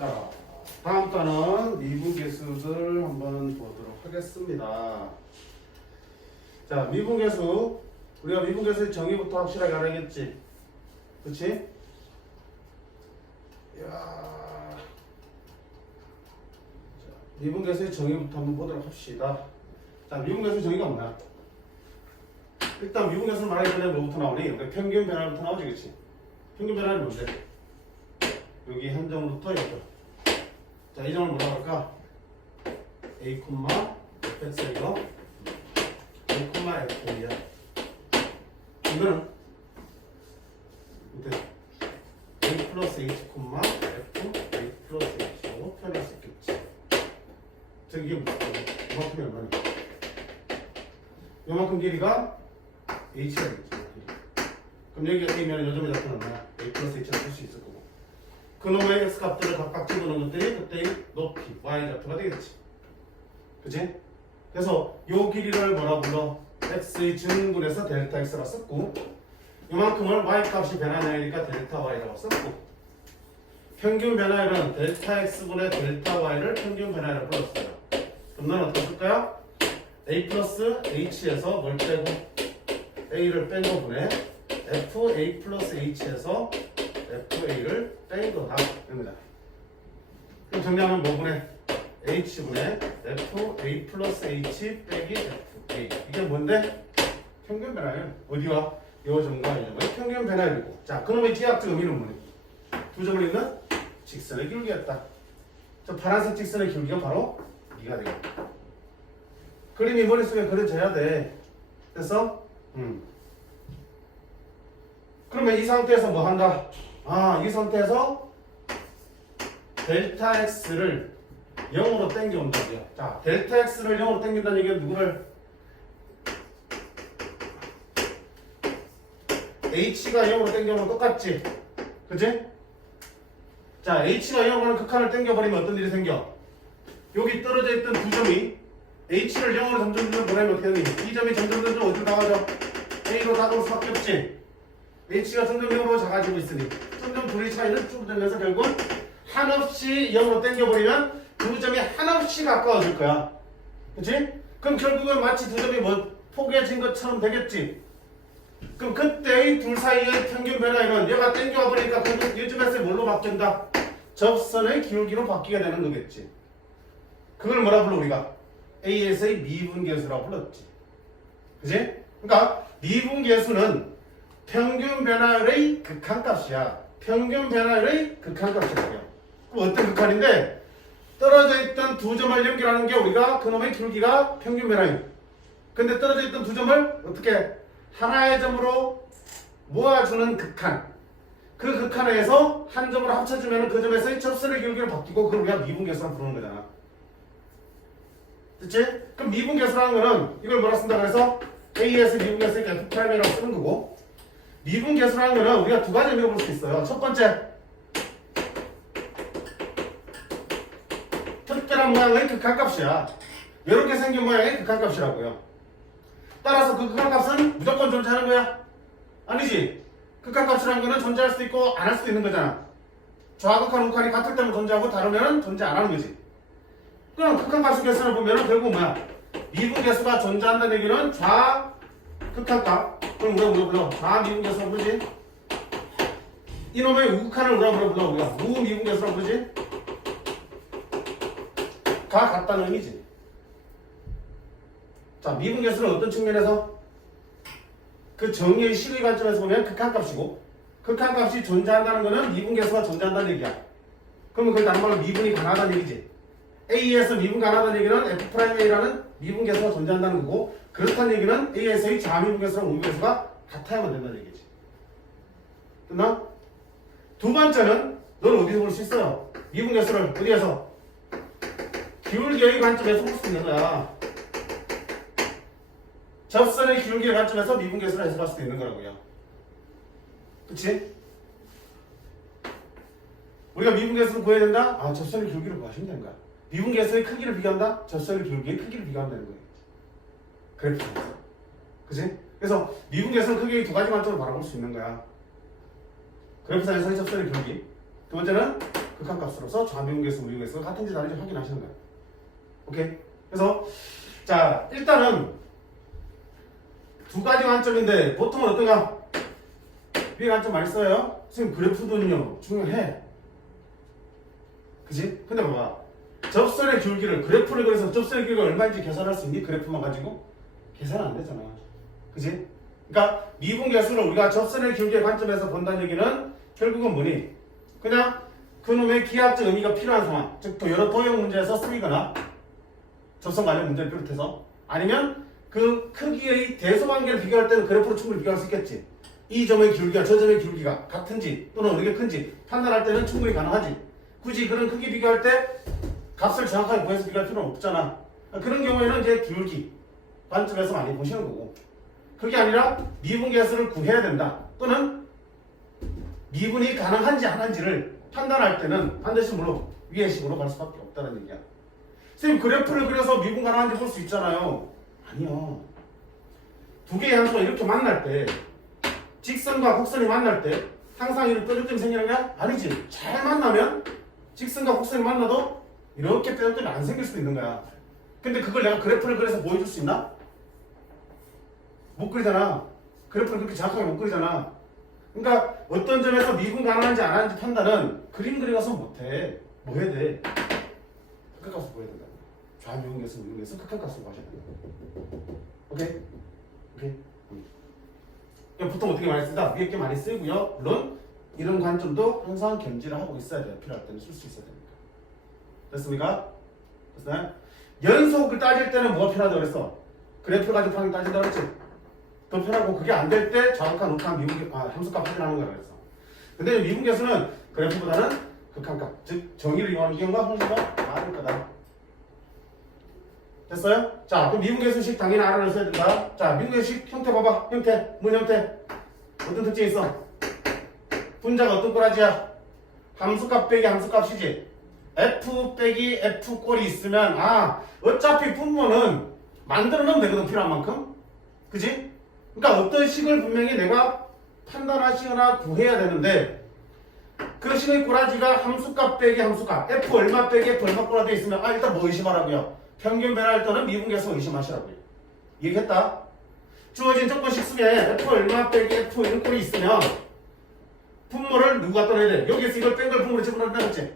자, 다음 단은 미분계수들 한번 보도록 하겠습니다. 자, 미분계수. 우리가 미분계수의 정의부터 확실하게 알아야겠지? 그치? 야, 자, 미분계수의 정의부터 한번 보도록 합시다. 자, 미분계수의 정의가 뭐야? 일단 미분계수를 말하기 전에 뭐부터 나오니? 그러니까 평균 변화부터 나오지, 그치? 평균 변화는 뭔데? 여기 한 점부터 여기. 자, 이 점을 뭐라 할까? A, fx이고 A, f야. 이거는 밑에 A 플러스 H, F, A 플러스 H로 표현할 수 있겠지. 즉 이게 이만큼이 얼마냐? 이만큼 길이가 H가 되겠지. 그럼 여기가 A면 이 점의 좌표는 얼마야? A 플러스 H를 쓸 수 있을 거고. 그놈의 x 값들을 각각 집어넣은 것들이 그때의 높이, y 좌표가 되겠지. 그치? 그래서 요 길이를 뭐라 불러? x의 증분에서 델타 x라 썼고, 요만큼을 y 값이 변화량이니까 델타 y라고 썼고, 평균 변화율은 델타 x분의 델타 y를 평균 변화율로 불렀어요. 그럼 너는 어떻게 쓸까요? a 플러스 h에서 뭘 빼고 a를 뺀 거분에 f a 플러스 h에서 FA를 뺀 거다. 됩니다. 그럼 정리하면 뭐분의 H분의 FA 플러스 H 빼기 FA. 이게 뭔데? 평균 변화율. 어디와? 요 점과 이 점의 평균 변화율이고. 자, 그놈의 지압적 의미는 뭐니? 두 점을 잇는 직선의 기울기였다. 저 파란색 직선의 기울기가 바로 이가 되겠다. 그림이 머릿속에 그려져야 돼. 그래서 그러면 이 상태에서 뭐 한다? 이 상태에서 델타 x를 0으로 당겨온다고요. 자, 델타 x를 0으로 당긴다는 얘기는 누구를? h가 0으로 당겨오면 똑같지? 그치? 자, h가 0으로 극한을 당겨버리면 어떤 일이 생겨? 여기 떨어져 있던 두 점이 h를 0으로 점점 보내면 어떻게 되니? 이 점이 점점 어디로 나가죠? a로 다가올 수밖에 없지? h가 점점 0으로 작아지고 있으니 점점 둘의 차이는 줄어들면서 결국은 한없이 0으로 당겨버리면 두 점이 한없이 가까워질 거야. 그치? 그럼 결국은 마치 두 점이 뭐 포개진 것처럼 되겠지? 그럼 그때의 둘 사이의 평균 변화율은 얘가 당겨와 버리니까 결국 요즘에서 뭘로 바뀐다? 접선의 기울기로 바뀌게 되는 거겠지. 그걸 뭐라 불러 우리가? AS의 미분계수라고 불렀지. 그치? 그러니까 미분계수는 평균 변화율의 극한값이야. 평균 변화율의 극한값이라고요. 그럼 어떤 극한인데? 떨어져 있던 두 점을 연결하는 게 우리가 그놈의 기울기가 평균 변화율. 근데 떨어져 있던 두 점을 어떻게 하나의 점으로 모아주는 극한. 그 극한에서 한 점으로 합쳐주면 그 점에서의 접선의 기울기를 바뀌고 그걸 우리가 미분계수라고 부르는 거잖아. 됐지? 그럼 미분계수라는 거는 이걸 뭐라 쓴다 그래서 AS 미분계수니까 F'이라고 쓰는 거고, 미분계수라는 거는 우리가 두 가지 의미로 볼 수 있어요. 첫 번째, 특별한 모양의 극한값이야. 이렇게 생긴 모양의 극한값이라고요. 따라서 그 극한값은 무조건 존재하는 거야? 아니지. 극한값이라는 거는 존재할 수도 있고 안 할 수도 있는 거잖아. 좌극한 우극한이 같을 때만 존재하고 다르면 존재 안 하는 거지. 그럼 극한값의 계산을 보면 결국 뭐야? 미분계수가 존재한다는 얘기는 좌극한값. 그럼 우리가 뭐라 불러? 좌미분계수라고 부르지? 이놈의 우극한을 우리가 뭐라 불러? 우리가 우미분계수라고 부르지? 가 같다는 의미지. 자, 미분계수는 어떤 측면에서? 그 정의의 실의 관점에서 보면 극한값이고, 극한값이 존재한다는 거는 미분계수가 존재한다는 얘기야. 그러면 그걸 다른 말로 미분이 가능하다는 얘기지. A에서 미분 가능하다는 얘기는 F'A라는 미분계수가 존재한다는 거고, 그렇다는 얘기는 A에서의 좌미분계수랑 우미분계수가 같아야만 된다는 얘기지. 됐나? 두 번째는 너는 어디서 볼 수 있어요? 미분계수를 어디에서? 기울기의 관점에서 볼 수 있는 거야. 접선의 기울기의 관점에서 미분계수를 해석할 수도 있는 거라고요. 그치? 우리가 미분계수를 구해야 된다? 접선의 기울기를 구하시면 되는 거야. 미분계수의 크기를 비교한다? 접선의 기울기의 크기를 비교하면 되는 거예요. 그렇게 돼 있어. 그치? 그래서 미분계수는 크게 두 가지 관점으로 바라볼 수 있는 거야. 그래프상에서의 접선의 기울기. 두 번째는 극한값으로서 좌미분계수, 미분계수가 같은지 다른지 확인하시는 거예요. 오케이? 그래서 자 일단은 두 가지 관점인데 보통은 어떤가? 위에 관점 많이 써요. 선생님 그래프도는요 중요해. 그지? 근데 봐봐. 접선의 기울기를 그래프를 그려서 접선의 기울기가 얼마인지 계산할 수 있니? 그래프만 가지고? 계산 안 되잖아. 그지? 그러니까 미분계수를 우리가 접선의 기울기의 관점에서 본다는 얘기는 결국은 뭐니? 그냥 그놈의 기하학적 의미가 필요한 상황, 즉 또 여러 도형 문제에서 쓰이거나 접선 관련 문제를 비롯해서 아니면 그 크기의 대소관계를 비교할 때는 그래프로 충분히 비교할 수 있겠지. 이 점의 기울기가 저 점의 기울기가 같은지 또는 어느 게 큰지 판단할 때는 충분히 가능하지. 굳이 그런 크기 비교할 때 값을 정확하게 구해서 비교할 필요는 없잖아. 그런 경우에는 이제 기울기 관점에서 많이 보시는 거고, 그게 아니라 미분계수를 구해야 된다 또는 미분이 가능한지 안 한지를 판단할 때는 반드시 물론 위의 식으로 갈 수밖에 없다는 얘기야. 선생님 그래프를 그려서 미분 가능한지 볼 수 있잖아요. 아니요. 두 개의 함수가 이렇게 만날 때, 직선과 곡선이 만날 때 항상 이렇게 뾰족점이 생기는 거야? 아니지. 잘 만나면 직선과 곡선이 만나도 이렇게 뾰족점이 안 생길 수도 있는 거야. 근데 그걸 내가 그래프를 그려서 보여줄 수 있나? 못 그리잖아. 그래프를 그렇게 정확하게 못 그리잖아. 그러니까 어떤 점에서 미분 가능한지 안 하는지 판단은 그림 그려서 못해. 뭐 해야 돼? 극한값으로 보여야 된다. 좌미분계수, 미분계수 극한값으로 봐야 된다. 오케이? 오케이? 보통 어떻게 많이 쓴다? 위에 게 많이 쓰고요. 물론 이런 관점도 항상 견지를 하고 있어야 돼요. 필요할 때는 쓸 수 있어야 됩니다. 됐습니까? 됐나요? 연속을 따질 때는 뭐가 필요하다고 그랬어? 그래프 가지고 방향 따진다고 그랬지? 더 편하고 그게 안 될 때 정확한 우탄 함수값 확인하는 거라고 했어. 근데 미분계수는 그래프보다는 극한값, 즉 정의를 이용하는 경우가 훨씬 더 많을 거다. 됐어요? 자, 그럼 미분계수식 당연히 알아를 써야 된다. 자, 미분계수식 형태 봐봐. 형태, 문 형태. 어떤 특징이 있어? 분자가 어떤 꼬라지야? 함수값 빼기 함수값이지. f 빼기 f 꼴이 있으면 어차피 분모는 만들어 놓으면 되거든, 필요한 만큼. 그지? 그러니까 어떤 식을 분명히 내가 판단하시거나 구해야 되는데 그 식의 꼬라지가 함수값 빼기 함수값 f 얼마 빼기 f 얼마 꼬라 돼 있으면 일단 뭐 의심하라고요? 평균 변화할 때는 미분계수 의심하시라고요. 얘기했다. 주어진 조건식 속에 f 얼마 빼기 f 이런 꼴이 있으면 분모를 누가 떠내야 돼? 여기서 이걸 뺀 걸 분모로 집어넣는다 그랬지?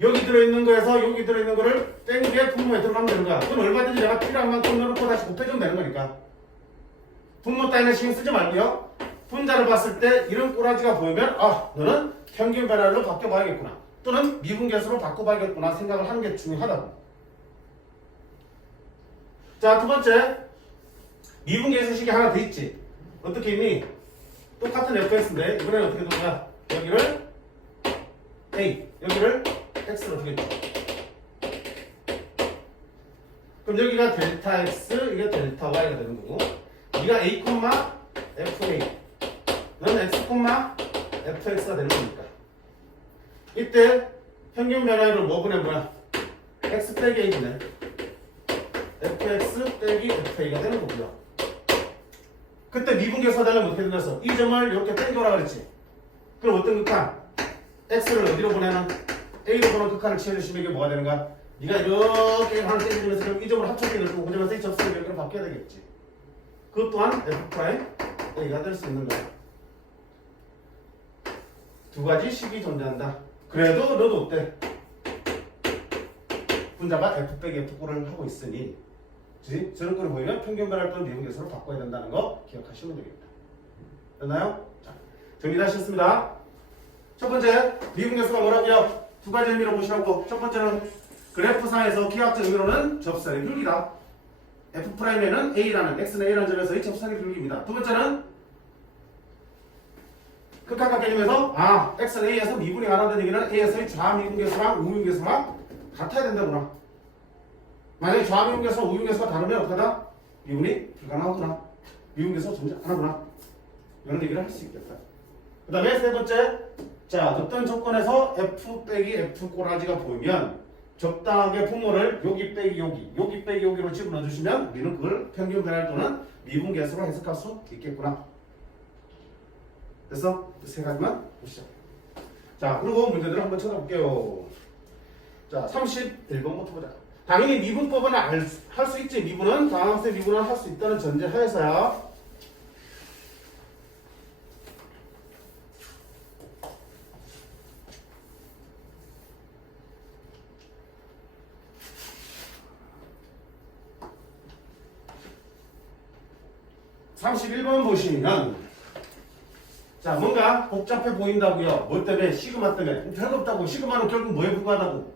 여기 들어있는 거에서 여기 들어있는 거를 뺀 게 분모에 들어가면 되는 거야. 그럼 얼마든지 내가 필요한 만큼 넣어놓고 다시 곱해주면 되는 거니까. 분모 따위는 신경 쓰지 말고요. 분자를 봤을 때 이런 꼬라지가 보이면 너는 평균 변화로 바꿔봐야겠구나 또는 미분계수로 바꿔봐야겠구나 생각을 하는 게 중요하다고. 자, 두 번째 미분계수식이 하나 더 있지. 어떻게 있니? 똑같은 fx인데 이번에는 어떻게 된 거야? 여기를 a, 여기를 x로 주겠죠. 그럼 여기가 델타 x, 이게 델타 y가 되는 거고, 이가 a, fa, 는 x, fx가 되는 거니까. 이때 평균 변화율을 뭐 보내 뭐야? x 빼기 a분의 fx 빼기 fa가 되는 거고요. 그때 미분계수가 되려면 어떻게 된다서 이 점을 이렇게 땡겨라 그랬지. 그럼 어떤 극한? x를 어디로 보내는? a로 보는 극한을 취해주시면 이게 뭐가 되는가? 네가 이렇게 하나 땡기면서 그럼 이 점을 합쳐서 또 보자면서 이 접선을 이렇게 바뀌어야 되겠지. 그것 또한 f' a가 될 수 있는 거야. 두 가지 식이 존재한다. 그래도 너도 어때? 분자가 f 빼기 f 꼴을 하고 있으니 그치? 저런 걸 보이면 평균 변화할 때는 미분계수로 바꿔야 된다는 거 기억하시면 되겠다. 됐나요? 자, 정리하셨습니다. 첫 번째, 미분계수가 뭐라고요? 두 가지 의미로 보시라고. 첫 번째는 그래프상에서 기하학적 의미로는 접선의 기울기다. F'에는 A라는, X는 A라는 점에서의 접선의 기울기입니다. 두 번째는 극한값 개념에서 X는 A에서 미분이 가능하다는 얘기는 A에서의 좌미분계수랑 우미분계수가 같아야 된다구나. 만약에 좌미분계수와 우미분계수가 다르면 어떡하다? 미분이 불가능하구나. 미분계수가 존재 안 하구나. 이런 얘기를 할 수 있겠다. 그 다음에 세 번째, 자, 어떤 조건에서 F 빼기 F 꼬라지가 보이면 적당하게 분모를 여기 빼기 여기, 여기 빼기 여기로 집어넣어 주시면 우리는 그걸 평균 변화 또는 미분계수로 해석할 수 있겠구나. 됐어? 세 가지만 보시죠. 자, 자, 그리고 문제들을 한번 찾아볼게요. 자, 31번부터 보자. 당연히 미분법은 할 수 있지. 미분은 다항수 미분은 할 수 있다는 전제하에서야. (31번) 보시면 자 뭔가 복잡해 보인다고요. 뭐 때문에? 시그마 때문에. 별거 없다고. 시그마는 결국 뭐에 불과하다고?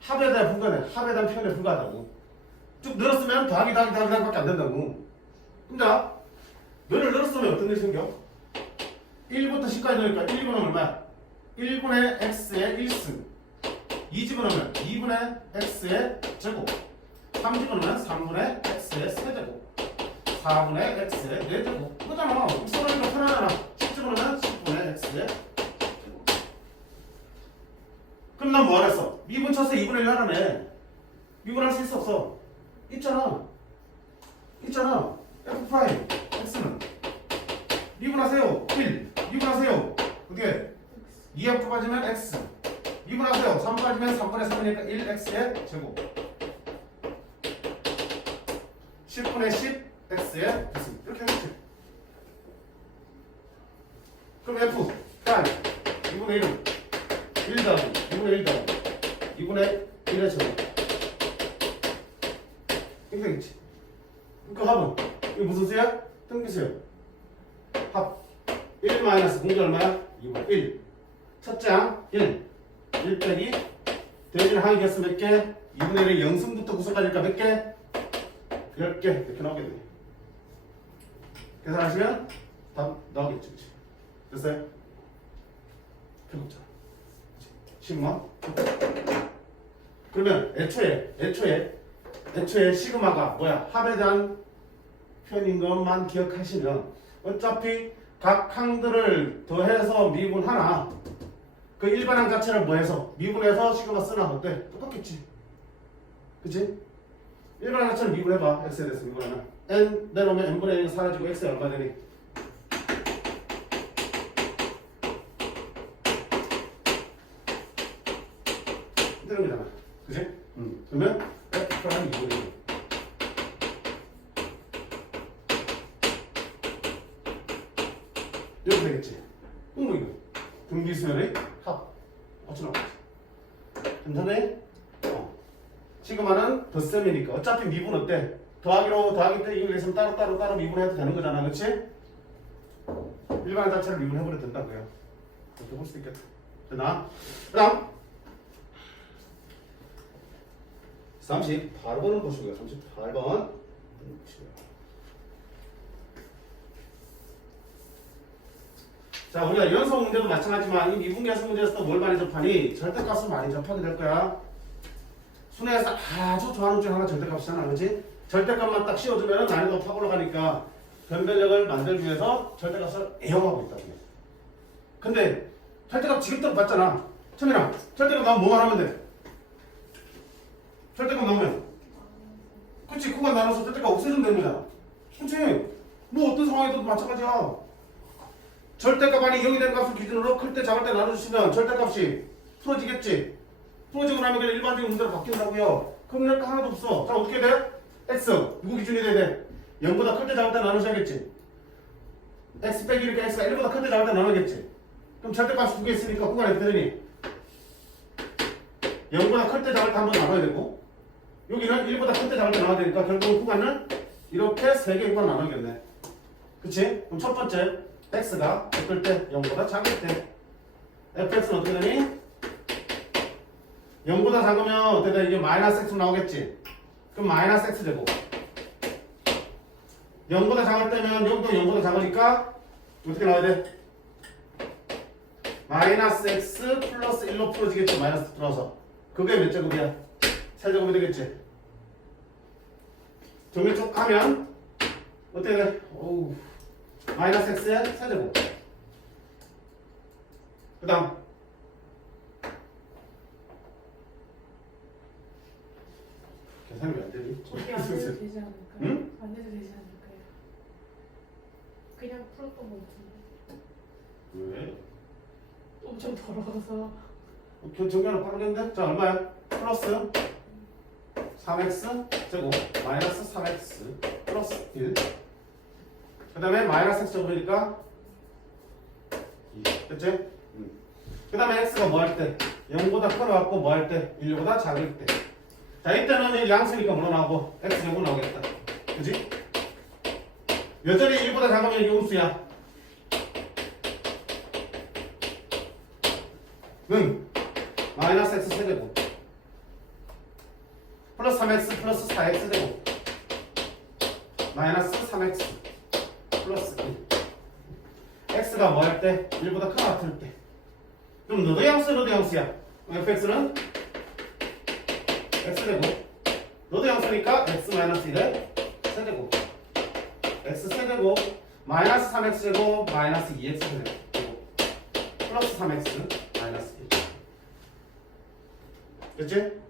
합에 대한 불과해. 합에 대한 표현에 불과하다고. 쭉 늘었으면 더하기밖에 안 된다고. 자, 너를 늘었으면 어떤 일이 생겨? 1부터 10까지 넣으니까 1분은 얼마야? 1분의 x의 1승. 2집어넣으면 2분의 x의 제곱. 3집어넣으면 3분의 x의 세제곱. 4분의 x의 4제곱. 그거잖아. 써놓으니까 편하잖아. 10집어넣으면 10분의 x의 제곱. 그럼 난 뭐 하랬어? 미분 쳐서 2분의 1 하라네. 미분할 수 있어 없어? 있잖아. f 프라임 x는 미분하세요. 1. 미분하세요. 어떻게? 2f 빠지면 x. 미분하세요. 3 빠지면 3분의 3이니까 1x의 제곱. 10분의 10 x의 x. 이렇게 하겠지. 그럼 f 프라임 2분의 1은 1 더하기 2분의 1 더하기 2분의 1의 제곱. 이렇게 되겠지. 그 합은 이거 무슨 수야? 등비수야. 합 1 마이너스 공기 얼마야? 2분의 1. 첫째 항 1. 1 빼기 대진 항의 개수 몇 개? 2분의 1의 0승부터 구성까지니까 몇 개? 10개 이렇게 나오겠네. 계산하시면 답 나오겠지. 그치? 됐어요? 필요 없잖아. 시그마. 그러면 애초에 시그마가 뭐야? 합에 대한 표현인 것만 기억하시면 어차피 각 항들을 더해서 미분하나 그 일반항 자체를 뭐 해서 미분해서 시그마 쓰나 어때? 똑같겠지. 그치? 일반항 자체를 미분해봐. x에 대해서 미분하면 n 내놓으면 n분의 1이 사라지고 x에 얼마 되니? 이런 거잖아. 그치? 그러면 F랑 2분의 1. 이렇게 되겠지. 뭐 이거 등비수열의 합. 어찌 나오겠지. 괜찮네? 시그마는 덧셈이니까 어차피 미분 어때? 더하기 때 이걸 내서 따로 미분해도 되는 거잖아. 그치? 일반 자체를 미분해버려도 된다고요. 그렇게 볼 수 있겠다. 됐나? 그 다음 38번을 보시고요. 38번 자, 우리가 연속 문제도 마찬가지지만 이 미분계수 문제에서 뭘 많이 접하니? 절대값을 많이 접하게 될 거야. 순회에서 아주 좋아하는 중 하나 절대값이잖아. 그렇지? 절대값만 딱 씌워주면 난이도가 확 올라가니까 변별력을 만들기 위해서 절대값을 애용하고 있다고. 근데 절대값 지금부터 봤잖아. 천민아, 절대값 나오면 뭐만 하면 돼? 절대값 나오면 그치? 구간 나눠서 절대값 없애주면 되는 거잖아. 그치? 뭐 어떤 상황에도 마찬가지야. 절대값 아니 0이 되는 값을 기준으로 클 때 작을 때 나눠주시면 절대값이 풀어지겠지? 풀어지고 나면 그냥 일반적인 문제로 바뀐다고요. 그럼 내가 하나도 없어. 자, 어떻게 돼? x 누구 기준이 돼야 돼? 0보다 클 때 작을 때 나누셔야겠지? x 빼기 이렇게 x가 1보다 클 때 작을 때 나누겠지? 그럼 절대값이 두 개 있으니까 구간이 어떻게 되니? 0보다 클 때 작을 때 한 번 나눠야 되고 여기는 1보다 클 때 작을 때 나눠야 되니까 결국 구간은 이렇게 세 개의 구간 나눠야겠네. 그치? 그럼 첫 번째 x가 어떨 때? 0보다 작을 때 fx는 어떻게 되니? 0보다 작으면 어떻게 돼? 이게 마이너스 x 나오겠지? 그럼 마이너스 x 제곱 0보다 작을 때면 여기도 0보다 작으니까 어떻게 나와야 돼? 마이너스 x 플러스 1로 풀어지겠지? 마이너스 들어서 그게 몇 제곱이야? 세제곱이 되겠지? 정리 쭉 하면 어떻게 돼? 오우 마이너스 x의 세제곱 그 다음 계산이 왜 안 되니? 저기 안 해도 되지 않을까요? 응? 안 해도 되지 않을까요? 그냥 풀었던 거 같은데. 왜? 엄청 더러워서. 정리하는 빠르겠는데? 자, 얼마야? 플러스 3x 제곱 마이너스 3x 플러스 1. 그 다음에 마이너스 x 제곱이니까 2. 됐지? 그 다음에 x가 뭐 할 때? 0보다 커나왔고 뭐 할 때? 1보다 작을 때. 자, 이때는 양수니까 물어 나오고 x 제곱 나오겠다. 그지? 여전히 1보다 작으면 이게 음수야. 마이너스 x 세제곱 플러스 3x 플러스 4x 제곱 마이너스 3x 플러스 1. x가 뭐 할 때? 1보다 크나 같을 때. 그럼 너도 양수 너도 양수야. fx는 x제곱 너도 양수니까 x 마이너스 1의 세제곱 x 세제곱 마이너스 3x제곱 마이너스 2x 세제곱 플러스 3x 마이너스 1. 됐지?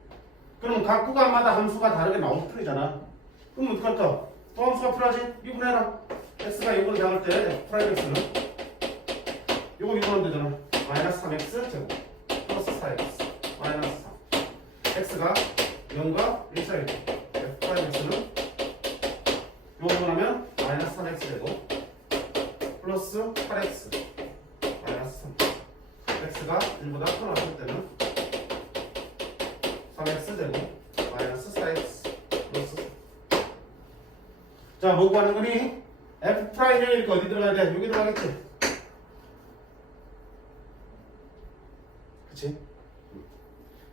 그럼 각 구간마다 함수가 다르게 나오는 틀이잖아. 그럼 어떡할까? 또 함수가 필요하지? 미분해라. x가 0으로 작을 때 프라임 x는 요거 미분하면 되잖아. 마이너스 3x 제곱 플러스 4x 마이너스 3. x가 0과 1 사이 f 프라임 x는 요거 미분하면 마이너스 3x 제곱 플러스 8x 마이너스 3. x가 1보다 크나 할 때는 3x 제곱 마이너스 4x 플러스 4. 자, 뭐 구하는 거니? f 프라임이니까 어디 들어가야 돼? 여기 들어가겠지? 그치?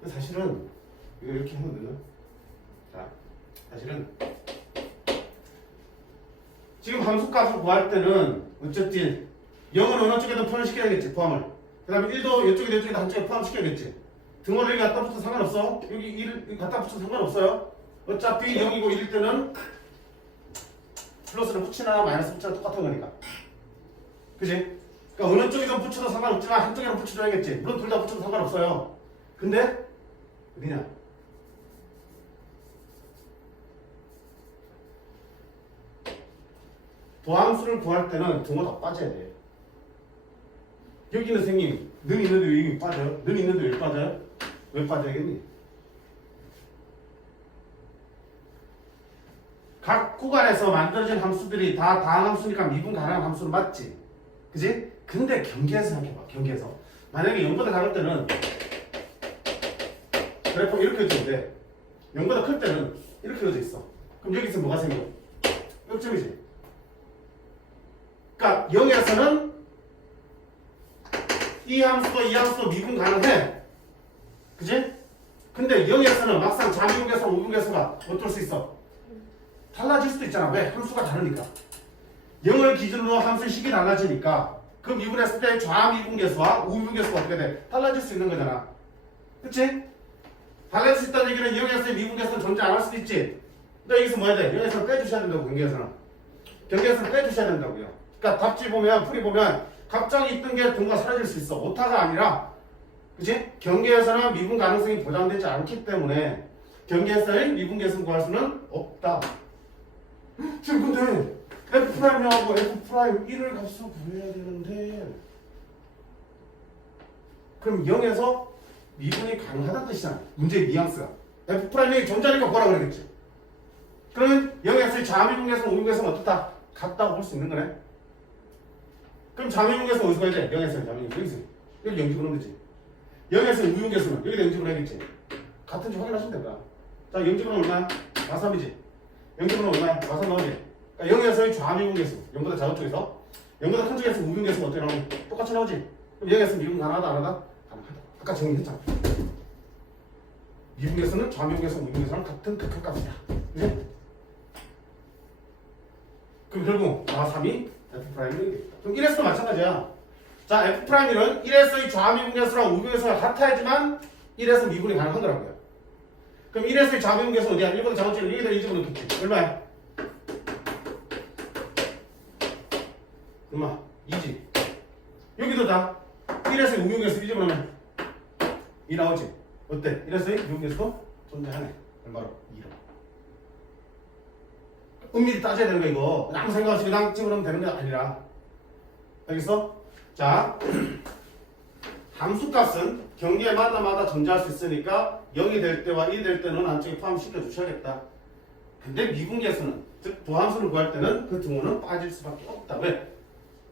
사실은 이거 이렇게 하면 되나? 자, 사실은 지금 함수값을 구할 때는 어쨌든 0은 어느 쪽에든 포함시켜야겠지, 포함을. 그 다음에 1도 이쪽에도 이쪽에도 한쪽에 포함시켜야겠지. 등호를 여기 갖다 붙여도 상관없어. 여기 1을 갖다 붙여도 상관없어요. 어차피 0이고 1일 때는 플러스를 붙이나 마이너스 붙이나 똑같은 거니까. 그지? 그러니까 어느 쪽이든 붙여도 상관없지만 한쪽에는 붙여줘야겠지. 물론 둘 다 붙여도 상관없어요. 근데 어디냐? 도함수를 구할 때는 등호 다 빠져야 돼. 여기 있는 선생님, 는 있는데 왜 여기 빠져요? 는 있는데 왜 빠져요? 왜 빠져야겠니? 각 구간에서 만들어진 함수들이 다 다항함수니까 미분 가능한 함수는 맞지? 그지? 근데 경계에서 생각해봐. 경계에서 만약에 0보다 작을 때는 그래프 이렇게 그려져 돼. 0보다 클 때는 이렇게 그려져 있어. 그럼 여기서 뭐가 생겨? 역점이지. 그러니까 0에서는 이 함수도 이 함수도 미분 가능해. 그지? 근데 0에서는 막상 자미분계수, 우분계수가 어떨 수 있어? 달라질 수도 있잖아. 왜? 함수가 다르니까. 0을 기준으로 함수의 식이 달라지니까 그 미분했을 때 좌미분계수와 우미분계수가 어떻게 돼? 달라질 수 있는 거잖아. 그치? 달라질 수 있다는 얘기는 0에서의 미분계수는 존재 안 할 수도 있지. 근데 여기서 뭐 해야 돼? 0에서는 빼주셔야 된다고. 경계에서는. 경계에서는 빼주셔야 된다고요. 그러니까 답지 보면 풀이 보면 갑자기 있던 게 등호가 사라질 수 있어. 오타가 아니라, 그치? 경계에서는 미분 가능성이 보장되지 않기 때문에 경계에서의 미분계수를 구할 수는 없다. 지금 근데 F'하고 F' 1을 값으로 구해야 되는데 그럼 0에서 미분이 가능하다는 뜻이잖아. 문제의 뉘앙스가. F'이 존재하니까 뭐라 그러겠지. 그러면 0에서의 자미분계수는 우미분계수는 어떻다? 같다고 볼 수 있는 거네. 그럼 자미분계수는 어디서 봐야 돼? 0에서의 자미분계수 여기 영집을 하면 되지. 0에서의 우미분계수는 여기다 영집을 해야겠지. 같은지 확인하시면 됩니다. 자, 영집은 얼마야? 마삼이지. 영집은 얼마야? 마삼 나오지. 그러니까 0에서의 좌미분계수 0보다 작은 쪽에서 0보다 큰 쪽에서 우미분계수가 어떻게 나오니? 똑같이 나오지. 그럼 0에서 미분 가능하다 안 하다? 가능하다. 아까 정리했잖아. 미분계수는 좌미분계수, 우미분계수랑 같은 극한값이야. 그치? 그럼 결국 마삼이 F'이 되겠다. 그럼 1에서도 마찬가지야. 자, F'은 1에서의 좌미분계수랑 우미분계수가 같아야지만 1에서 미분이 가능한 거라고요. 그럼 1에서의 좌미분계수는 어디야? 1보다 작은 쪽에 여기다 1집어 넣겠지. 얼마야? 얼마? 2지. 여기도 다 1에서의 우미분계수 1집어 넣으면 2 나오지. 어때? 1에서의 우미분계수도 존재하네. 얼마로? 2로. 은밀히 따져야 되는 거 이거. 아무 생각 없이 그냥 집어넣으면 되는 게 아니라. 알겠어? 자, 함수값은 경계마다 존재할 수 있으니까 0이 될 때와 1이 될 때는 안쪽에 포함시켜 주셔야겠다. 근데 미분계수는 즉 도함수를 구할 때는 그 등호는 빠질 수밖에 없다. 왜?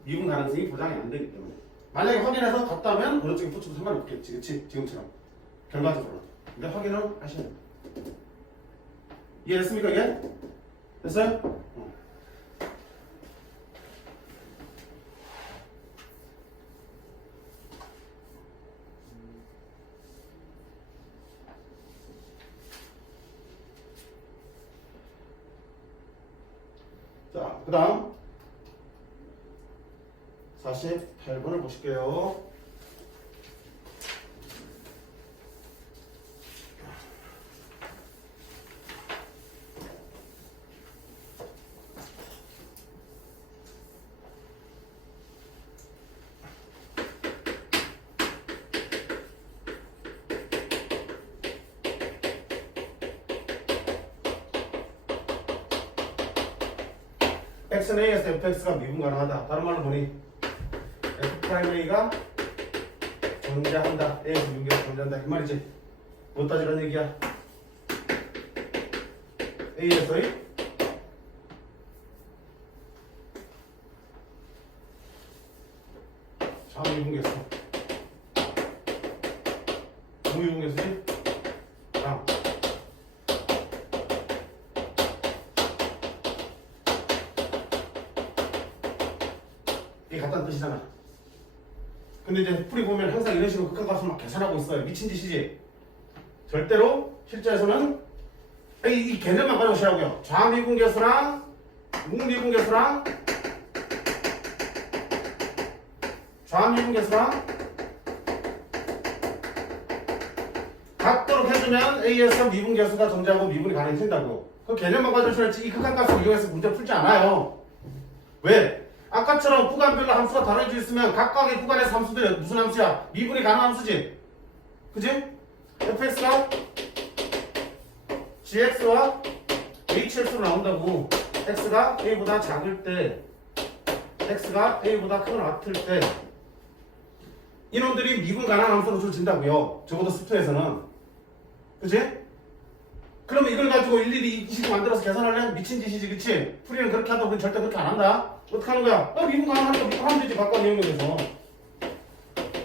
미분 가능성이 보장이 안 되기 때문에. 만약에 확인해서 같다면 어느 쪽에 붙여도 상관이 없겠지. 그치? 지금처럼. 결과적으로. 근데 확인을 하셔야 돼요. 이해됐습니까 이게? 됐어요? 자, 그 다음 48번을 보실게요. x는 a에서 fx가 미분 가능하다. 다른 말로 보니 f'a가 존재한다. a에서 미분계가 존재한다. 이 말이지. 못 따지란 얘기야. a에서의 좌미분계수 우미분계수지? 아. 이게 같다는 뜻이잖아. 근데 이제 풀이 보면 항상 이런 식으로 극한값을 막 계산하고 있어요. 미친 짓이지. 절대로 실제에서는 이 개념만 가져오시라고요. 좌미분계수랑 우미분계수랑 좌미분계수랑 같도록 해주면 A에서 미분계수가 존재하고 미분이 가능해진다고. 그 개념만 가져오셔야지 이 극한값을 이용해서 문제 풀지 않아요. 왜? 아까처럼 구간별로 함수가 다르게 있으면 각각의 구간에서 함수들이 무슨 함수야? 미분이 가능한 함수지. 그지? fx가 gx와 hx로 나온다고. x가 a보다 작을 때 x가 a보다 크거나 같을 때 이놈들이 미분 가능한 함수로 줄진다고요. 적어도 스토에서는. 그지? 그러면 이걸 가지고 일일이 이 식으로 만들어서 계산하려면 미친 짓이지. 그치? 풀이는 그렇게 하다 보니 절대 그렇게 안 한다. 어떻게 하는 거야? 미분 가능하니까 미분 하면 되지. 바꿔 내용에서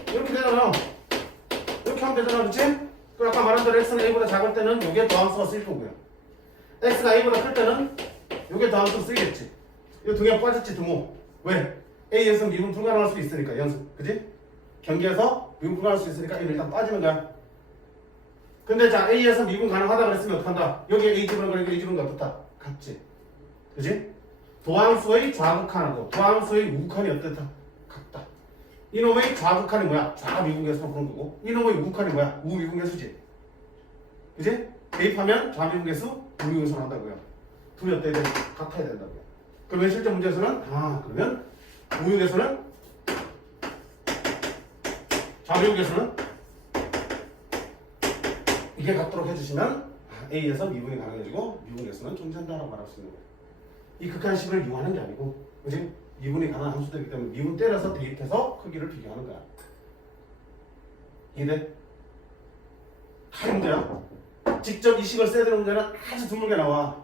이렇게 되잖아. 이렇게 하면 되잖아. 그치? 그럼 아까 말한 대로 x는 a보다 작을 때는 요게 더함수가 쓰일 거고요. x가 a보다 클 때는 요게 더함수로 쓰이겠지. 이 두 개 빠졌지 등호. 왜? a에서 미분 불가능할 수도 있으니까 연습. 그치? 경계에서 미분 불가능할 수 있으니까 a는 일단 빠지는 거야. 근데 자 A에서 미분 가능하다 그랬으면 어떡한다? 여기에 A 집어넣은 거니까 A 집어넣은 거 어떻다? 같지? 그지? 도함수의 좌극한하고 도함수의 우극한이 어떻다? 같다. 이놈의 좌극한이 뭐야? 좌미분계수로 부른 거고 이놈의 우극한이 뭐야? 우미분계수지. 그지? 대입하면 좌미분계수, 우미분계수 나온다고요. 둘이 어때야 돼? 같아야 된다고요. 그러면 실제 문제에서는 그러면 우미분계수는 좌미분계수는 이게 같도록 해주시면 A에서 미분이 가능해지고 미분계수는 존재한다라고 말할 수 있는 거예요. 이 극한식을 이용하는 게 아니고 그지? 미분이 가능한 함수들이기 때문에 미분 때려서 대입해서 크기를 비교하는 거야. 이해돼? 다 문제야. 직접 이 식을 써야 되는 문제는 아주 드물게 나와.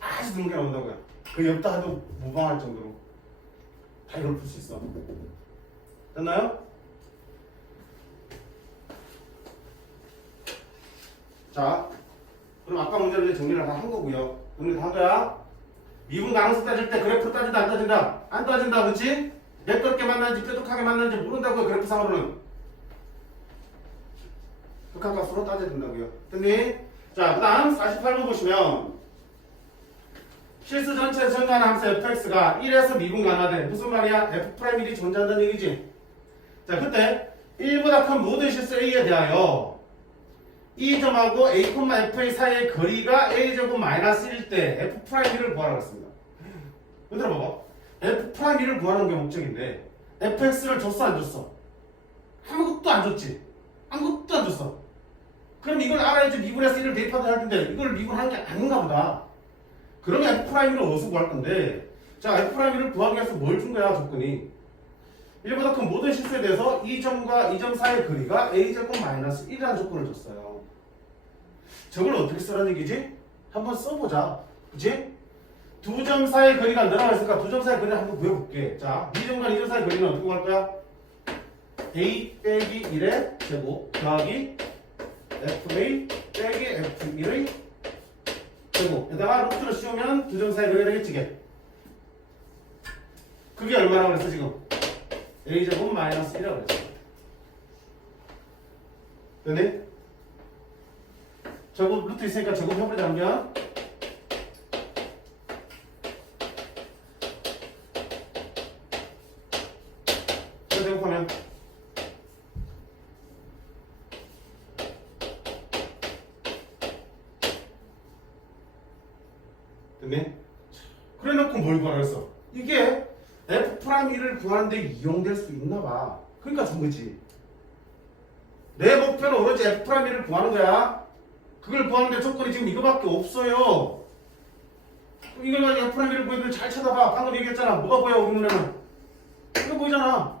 아주 드물게 나온다고요. 그 엽다 해도 무방할 정도로 다 이걸 풀 수 있어. 됐나요? 자, 그럼 아까 문제를 이제 정리를 다 한 거고요. 정리 다 한 거야. 미분 가능성 따질 때 그래프 따진다 안 따진다? 안 따진다, 그렇지? 매끄럽게 만나는지 뾰족하게 만나는지 모른다고요. 그래프상으로는 극한값으로 따져야 된다고요. 됐니? 자, 그 다음 48번 보시면 실수 전체 증가하는 함수 fx가 1에서 미분 가능하대. 무슨 말이야? f'1이 존재한다는 얘기지. 자, 그때 1보다 큰 모든 실수 a에 대하여 이 점하고 a, f의 사이의 거리가 a제곱 마이너스 1일 때 f'1을 구하라고 했습니다. 얘들아 봐봐. f'1을 구하는 게 목적인데 fx를 줬어 안 줬어? 아무것도 안 줬지. 아무것도 안 줬어. 그럼 이걸 알아야지 미분해서 1을 대입하다 할 텐데 이걸 미분하는 게 아닌가 보다. 그러면 f'를 어디서 구할 건데 자 f'를 구하기 위해서 뭘 준 거야 조건이? 1보다 큰 모든 실수에 대해서 이 점과 이 점 사이의 거리가 a제곱 마이너스 1이라는 조건을 줬어요. 저걸 어떻게 쓰라는 얘기지? 한번 써보자. 그치? 두 점 사이의 거리가 늘어나 있으니까 두 점 사이의 거리를 한번 구해볼게. 자, 이 점과 이 점 사이의 거리는 어떻게 구할 거야? a 빼기 1의 제곱 더하기 fa 빼기 f1의 제곱 에다가 루트를 씌우면 두 점 사이의 거리가 되겠지 이게. 그게 얼마나 그랬어 지금? a제곱 마이너스 1이라고 그랬어. 되네? 제곱 루트 있으니까 제곱 해버리자 하면 제곱하면 됐네? 그래 놓고 뭘 구하라 했어? 이게 F'1을 구하는데 이용될 수 있나 봐. 그러니까 준 거지. 내 목표는 오로지 F'1을 구하는 거야. 그걸 구하는데 조건이 지금 이거밖에 없어요. 이걸 가지고 F'1을 구했는데 잘 찾아봐. 방금 얘기했잖아. 뭐가 보여 우리 눈에는? 이거 보이잖아.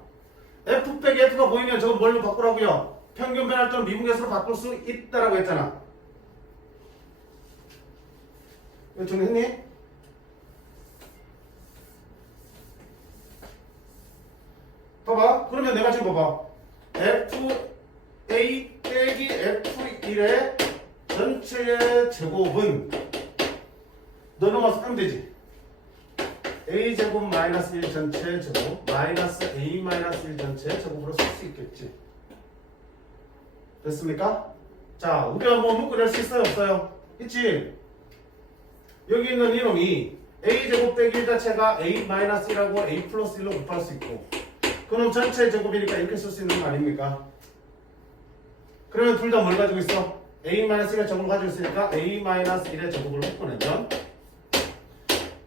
F 빼기 F가 보이면 저거 뭘로 바꾸라고요? 평균 변할 때는 미분계수로 바꿀 수 있다라고 했잖아. 이거 정리했니? 봐봐. 그러면 내가 지금 봐봐. FA 빼기 F1의 전체의 제곱은 너 넘어서 하면 되지. A제곱 마이너스 1 전체 제곱 마이너스 A 마이너스 1 전체 제곱으로 쓸 수 있겠지. 됐습니까? 자, 우리가 뭐 묶어낼 수 있어요? 없어요? 있지? 여기 있는 이놈이 A제곱 빼기 1 자체가 A 마이너스 1하고 A 플러스 1로 곱할 수 있고 그럼 전체 제곱이니까 이렇게 쓸 수 있는 거 아닙니까? 그러면 둘 다 뭘 가지고 있어? A-1의 제곱을 가지고 있으니까 A-1의 제곱을 묶어내면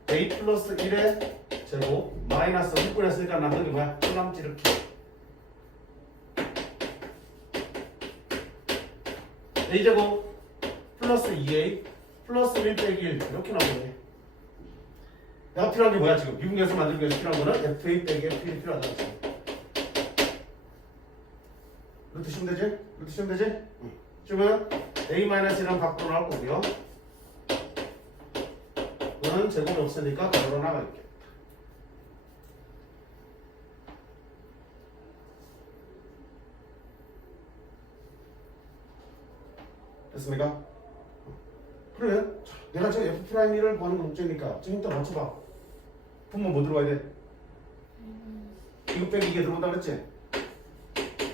A 플러스 1의 제곱 마이너스 묶어냈으니까 남는 게 뭐야? 꼴남지 이렇게 A제곱 플러스 2A 플러스 1 빼기 1 이렇게 나오네. 내가 필요한 게 뭐야 지금? 미분계수 만들기 위해서 필요한 거는 FA 빼기 F1이 필요하다고 했어. 루트 씌우면 되지? 루트 씌우면 되지? 응. 지금은 A-1이랑 밖으로 나올 거고요. 이거는 제곱이 없으니까 가로로 나가겠다. 됐습니까? 그러면 내가 지금 F'1을 구하는 거 목적이니까 지금 일단 맞춰봐. 분모 뭐 들어가야 돼? 이거 빼기 이게 들어온다 그랬지?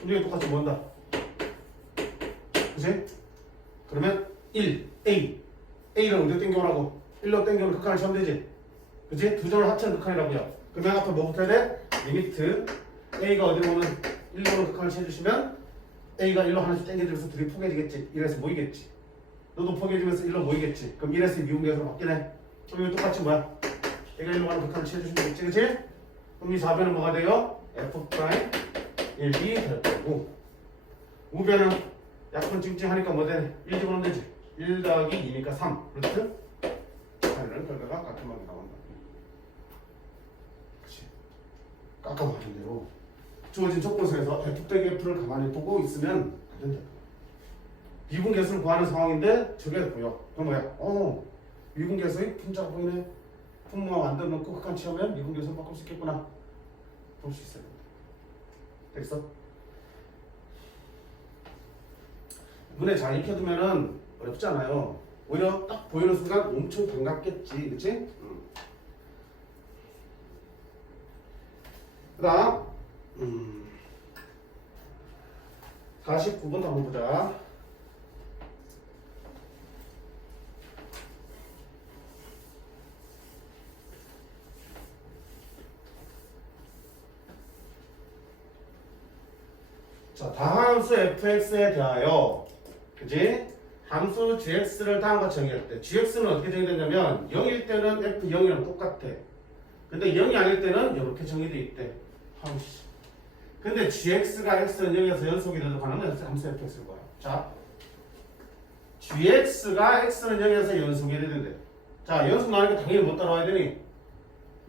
우리가 똑같이 뭐 한다? 그치? 그러면 1, A A를 어디로 땡겨오라고? 1로 땡겨오면 극한을 채우면 되지? 그치? 두 점을 합치는 극한이라고요. 그러면 앞에 뭐 붙어야 돼? 리미트 A가 어디로 오면 1로는 극한을 채워주시면 A가 1로 하나씩 땡겨주면서 둘이 포개지겠지? 1에서 모이겠지? 너도 포개지면서 1로 모이겠지? 그럼 1에서 미분계수로 바뀌네? 그럼 이거 똑같이 뭐야? A가 1로 가는 극한을 채워주시면 되겠지? 그치? 그럼 이 4변은 뭐가 돼요? F' 1B 될 거고 우변은 약분 찡찡하니까 뭐 되네? 1 집어넣으면 되지. 1 더하기 2니까 3 루트 8이라는 결과가 깔끔하게 나온다. 그치? 깎아버린 대로 주어진 조건에서 F 빼기 F를 가만히 보고 있으면 안 된다. 미분계수를 구하는 상황인데 저게 보여. 그럼 뭐야? 미분계수의 분자가 보이네. 분모가 만들어 놓고 극한 채우면 미분계수를 바꿀 수 있겠구나. 볼 수 있어요. 됐어? 눈에 잘 익혀두면은 어렵지 않아요. 오히려 딱 보이는 순간 엄청 반갑겠지, 그치? 그 다음 49번 한번 보자. 자, 다함수 fx에 대하여 그지? 함수 gx를 다음과 정의할 때 gx는 어떻게 정의되냐면 0일 때는 f0이랑 똑같아. 근데 0이 아닐 때는 이렇게 정의되어 있대. 함수. 근데 gx가 x는 0에서 연속이 되도록 하는 함수 fx일 거야. 자, gx가 x는 0에서 연속이 되는데 자, 연속 나오니까 당연히 못 따라와야 되니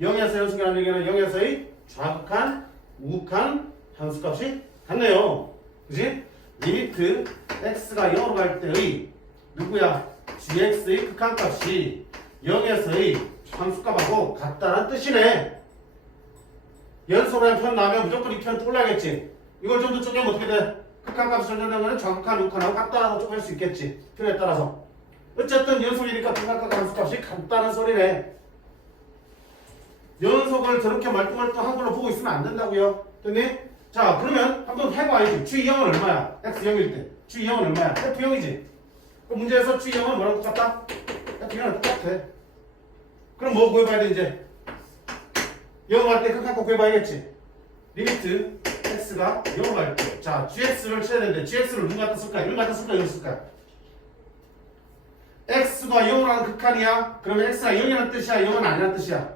0에서 연속이라는 얘기는 0에서의 좌극한 우극한 함수값이 같네요. 그지? 리미트 x가 0으로 갈 때의 누구야? gx의 극한값이 0에서의 함수값하고 같다는 뜻이네. 연속이라는 표현 나오면 무조건 이 표현 떠올라야겠지. 이걸 좀 더 쪼개면 어떻게 돼? 극한값이 전제되면 정확한 우극한하고 같다라고 쪼갤 수 있겠지. 표현에 따라서. 어쨌든 연속이니까 극한값과 함수값이 같다는 소리네. 연속을 저렇게 멀뚱멀뚱한 걸로 보고 있으면 안 된다고요. 됐니? 자, 그러면 한번 해봐야지. g0은 얼마야? x0일 때. g0은 얼마야? f0이지. 그 문제에서 g0은 뭐랑 똑같다? f0은 똑같아. 그럼 뭐 구해봐야 돼, 이제? 0 할 때 극한값 구해봐야겠지. 리미트 x가 0 할 때. 자, gx를 쳐야 되는데, gx를 누가 갖다 쓸까? 1 갖다 쓸까? 0 쓸까? x가 0으로 하는 극한이야? 그러면 x가 0이라는 뜻이야? 0은 아니라는 뜻이야?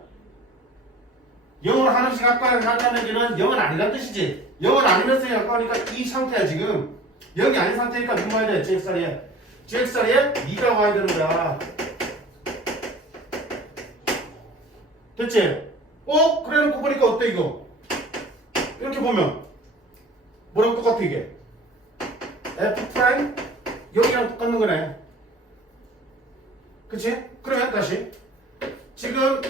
0으로 하나씩 가까워하는 얘기는 0은 아니란 뜻이지. 0은 아니면서 가까우니까 이 상태야 지금. 0이 아닌 상태니까 누구 와야 돼? gx 자리에. gx 자리에 2가 와야 되는 거야. 됐지? 그래 놓고 보니까 어때 이거? 이렇게 보면 뭐랑 똑같아 이게? f 프라임 0이랑 똑같는 거네. 그치? 그러면 다시 지금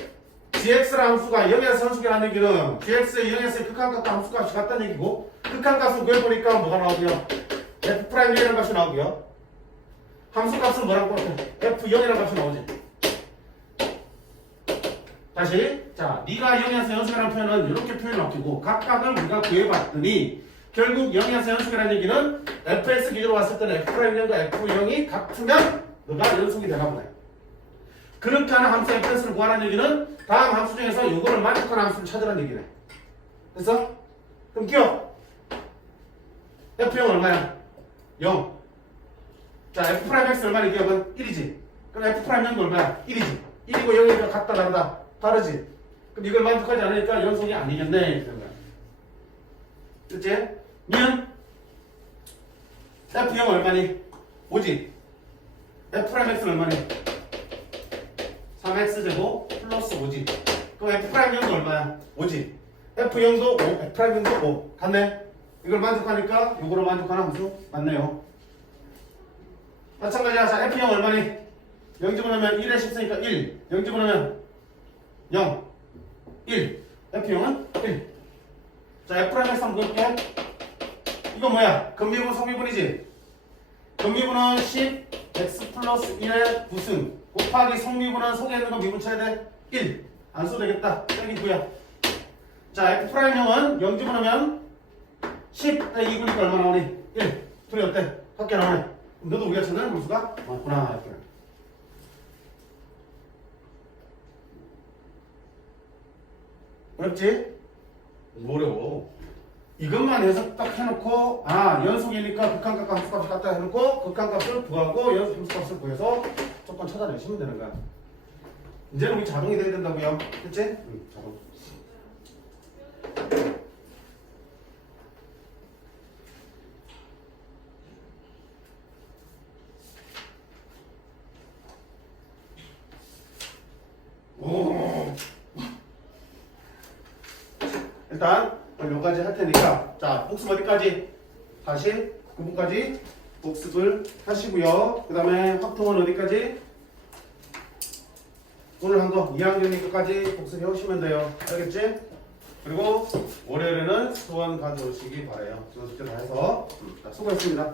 gx라는 함수가 0에서 선수계라는 얘기는 gx의 0에서 극한값과 함수값이 같다는 얘기고 극한값을 구해보니까 뭐가 나오고요? f'0이라는 값이 나오고요. 함수값은 뭐라고 똑같아? f0이라는 값이 나오지. 다시 자, 네가 0에서 연속이라는 표현은 이렇게 표현을 아끼고 각각을 우리가 구해봤더니 결국 0에서 연속이라는 얘기는 fx 기준으로 왔을 때는 f'0과 f0이 같으면 너가 연속이 되나 보네. 그렇게 하는 함수 fx를 구하라는 얘기는 다음 함수 중에서 이거를 만족하는 함수를 찾으라는 얘기네. 됐어? 그럼 기억. f0 얼마야? 0. 자, f'x 얼마나 기억은? 1이지. 그럼 f'형도 얼마야? 1이지. 1이고 0이랑 같다 다르다? 다르지. 그럼 이걸 만족하지 않으니까 연속이 아니겠네. 이런 거야. 그치? 미연 f형 얼마니? 5지. f'x는 얼마니? 3x제곱 플러스 5지. 그럼 f'형도 얼마야? 5지. f형도 5, f'형도 5. 같네? 이걸 만족하니까 이거로 만족하는 함수 맞네요. 마찬가지야. 자, f형 얼마니? 0 집어넣으면 1에 10쓰니까 1. 0 집어넣으면 0. 1. f형은 1. 자, f'x 한번 볼게. 이거 뭐야? 근미분, 성미분이지? 근미분은 10, x 플러스 1의 9승. 곱하기 성미분은 속에 있는 거 미분 쳐야 돼? 1. 안 써도 되겠다. 빼기 9야. 자, f'형은 0 집어넣으면 10 빼기 2분이니까 얼마 나오니? 1. 둘이 어때? 밖에 나오네. 너도 우리가 찾는 함수가 맞구나. 이렇게. 어렵지? 어려워. 이것만 해서 딱 해놓고 연속이니까 극한값과 함수값이 같다 해놓고 극한값을 구하고 연속 함수값을 구해서 조건 찾아내시면 되는 거야. 이제는 우리 자동이 돼야 된다고요. 그치? 응, 자동. 일단 여기까지 할 테니까 자, 복습 어디까지? 다시 9분까지 복습을 하시고요. 그 다음에 확통은 어디까지? 오늘 한 거 2학년 거까지 복습해 오시면 돼요. 알겠지? 그리고 월요일에는 수원 가져오시기 바라요. 숙제 다 해서 수고했습니다.